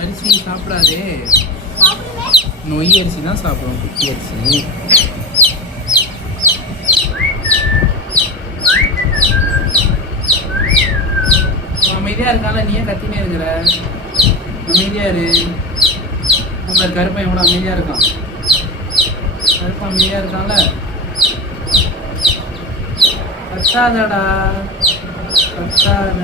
அரிசி சாப்பிடாதே, நொய் அரிசி தான் சாப்பிடுவோம், குட்டி அரிசி. அமைதியா இருக்கால, நீ ஏன் கத்தினே இருக்கிற? அமைதியா இரு. நம்ம கருப்பன் எவ்வளோ அமைதியா இருக்கான். கருப்பன் அமைதியா இருக்கான்ல. கத்தாதடா, கத்தாத.